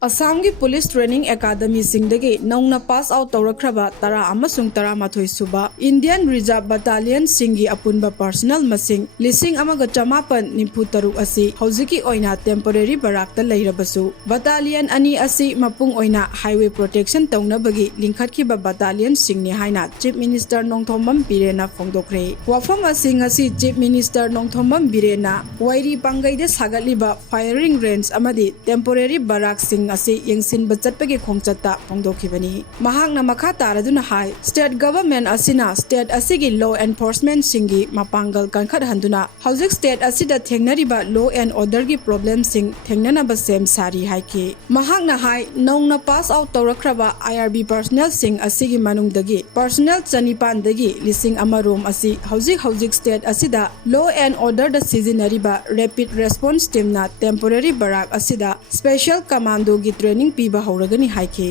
Assamgi Police Training Academy Singdagi Nauna pass out Taurakhraba Tara Amasung Taramathoi Suba Indian Irb Battalion Singhi Apunba Personal Masing Lising Amaga Chamapan Nimputaruk Asi Hauziki Oina Temporary Barakta Leirabasu Battalion Ani Asi Mapung Oina Highway Protection Tounabagi LingkhatKhiba Battalion SINGNI Haina Chief Minister Nongthombam BIREN Fongdokhre Wafam Asing Asi Chief Minister Nongthombam BIREN Wairi Pangaide Sagatliba Firing Range Amadi Temporary Barak Sing Asi Yengsin Bachatpagi Khongchatta Fongdokhibani Mahakna Makha Taraduna Hai State Government Asina State Asigi Law Enforcement Singi Mapangal Kankhat Handuna Hauzik State Asida Thengnariba Law and Order gi problem sing Thengnanaba Sem Sari Haiki Mahakna Hai Nongna pass out Taurakhraba IRB personnel sing Asigi Manungdagi personnel Chanipan dagi Lising Amarom Asi Hauzik State Asida Law and Order da Sizinariba Rapid Response Team na Temporary Barak Asida Special Commando gi training piba hauragani haiki